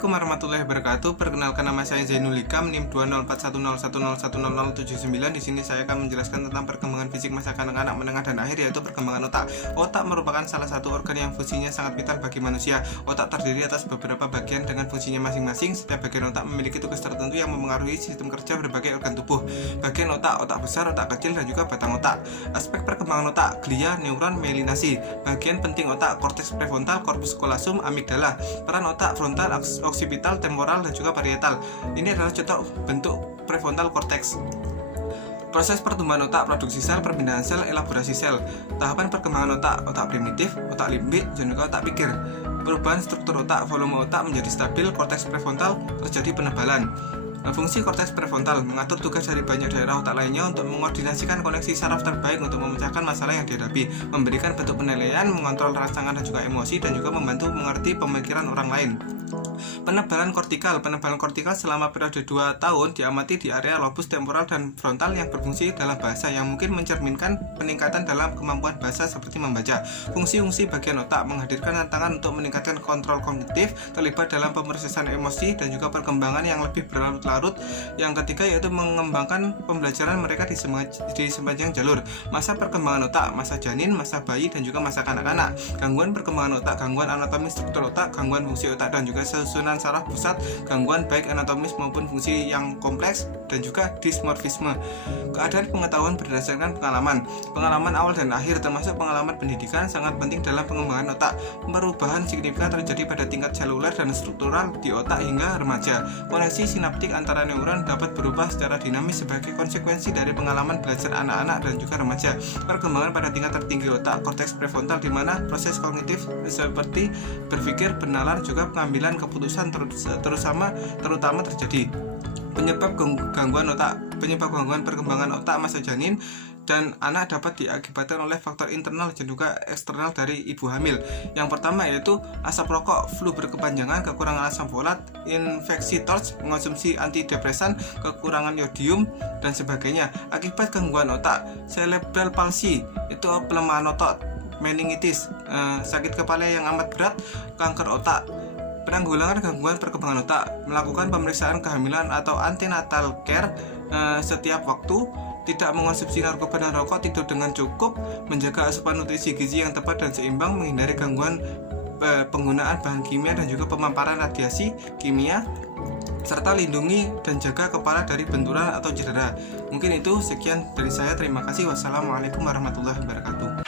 Assalamualaikum warahmatullahi wabarakatuh. Perkenalkan, nama saya Zainul Hikam, NIM 20410101079. Di sini saya akan menjelaskan tentang perkembangan fisik masa kanak-kanak, menengah dan akhir, yaitu perkembangan otak. Otak merupakan salah satu organ yang fungsinya sangat vital bagi manusia. Otak terdiri atas beberapa bagian dengan fungsinya masing-masing. Setiap bagian otak memiliki tugas tertentu yang memengaruhi sistem kerja berbagai organ tubuh. Bagian otak, otak besar, otak kecil, dan juga batang otak. Aspek perkembangan otak: glia, neuron, myelinasi. Bagian penting otak: korteks prefrontal, corpus callosum, amigdala. Peran otak: frontal, oksipital, temporal, dan juga parietal. Ini adalah contoh bentuk prefrontal cortex. Proses pertumbuhan otak: produksi sel, perpindahan sel, elaborasi sel. Tahapan perkembangan otak: otak primitif, otak limbik, dan juga otak pikir. Perubahan struktur otak: volume otak menjadi stabil, korteks prefrontal terjadi penebalan. Fungsi korteks prefrontal: mengatur tugas dari banyak daerah otak lainnya untuk mengordinasikan koneksi saraf terbaik untuk memecahkan masalah yang dihadapi, memberikan bentuk penilaian, mengontrol rangsangan dan juga emosi, dan juga membantu mengerti pemikiran orang lain. Penebalan kortikal: penebalan kortikal selama periode 2 tahun diamati di area lobus temporal dan frontal yang berfungsi dalam bahasa, yang mungkin mencerminkan peningkatan dalam kemampuan bahasa seperti membaca. Fungsi-fungsi bagian otak: menghadirkan tantangan untuk meningkatkan kontrol kognitif, terlibat dalam pemrosesan emosi, dan juga perkembangan yang lebih berlarut-larut. Yang ketiga yaitu mengembangkan pembelajaran mereka di sepanjang jalur. Masa perkembangan otak: masa janin, masa bayi, dan juga masa kanak-kanak. Gangguan perkembangan otak: gangguan anatomi struktur otak, gangguan fungsi otak, dan juga susunan saraf pusat, gangguan baik anatomis maupun fungsi yang kompleks, dan juga dismorfisme. Keadaan pengetahuan berdasarkan pengalaman. Pengalaman awal dan akhir, termasuk pengalaman pendidikan, sangat penting dalam pengembangan otak. Perubahan signifikan terjadi pada tingkat seluler dan struktural di otak hingga remaja. Koneksi sinaptik antara neuron dapat berubah secara dinamis sebagai konsekuensi dari pengalaman belajar anak-anak dan juga remaja. Perkembangan pada tingkat tertinggi otak, korteks prefrontal, di mana proses kognitif seperti berpikir, bernalar, juga pengambilan keputusan terutama terjadi. Penyebab gangguan perkembangan otak masa janin dan anak dapat diakibatkan oleh faktor internal dan juga eksternal dari ibu hamil. Yang pertama yaitu asap rokok, flu berkepanjangan, kekurangan asam folat, infeksi TORCH, mengonsumsi antidepresan, kekurangan yodium, dan sebagainya. Akibat gangguan otak: cerebral palsy, itu pelemahan otot, meningitis, sakit kepala yang amat berat, kanker otak. Penanggulangan gangguan perkembangan otak: melakukan pemeriksaan kehamilan atau antenatal care setiap waktu, tidak mengonsumsi narkoba dan rokok, tidur dengan cukup, menjaga asupan nutrisi gizi yang tepat dan seimbang, menghindari gangguan penggunaan bahan kimia dan juga pemaparan radiasi kimia, serta lindungi dan jaga kepala dari benturan atau cedera. Mungkin itu sekian dari saya. Terima kasih. Wassalamualaikum warahmatullahi wabarakatuh.